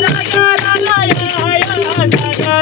Nagara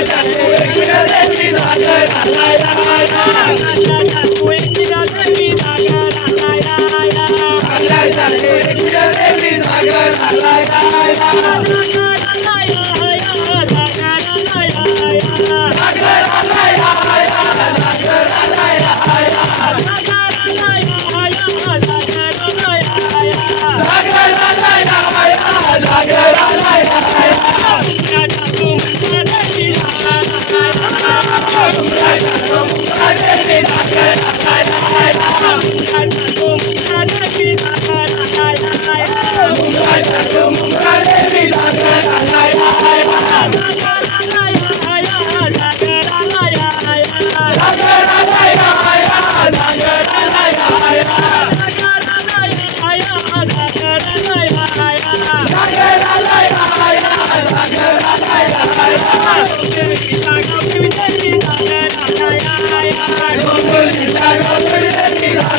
I'm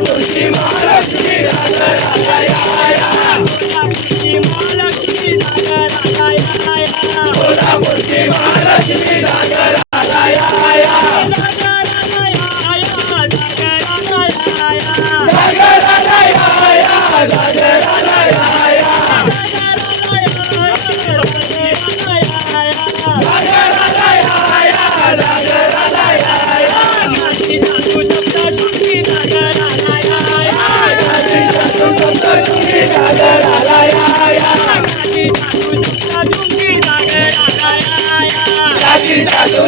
मुशी महालक्ष्मी राधा राधा या मुशी महालक्ष्मी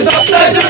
সপ্তাহ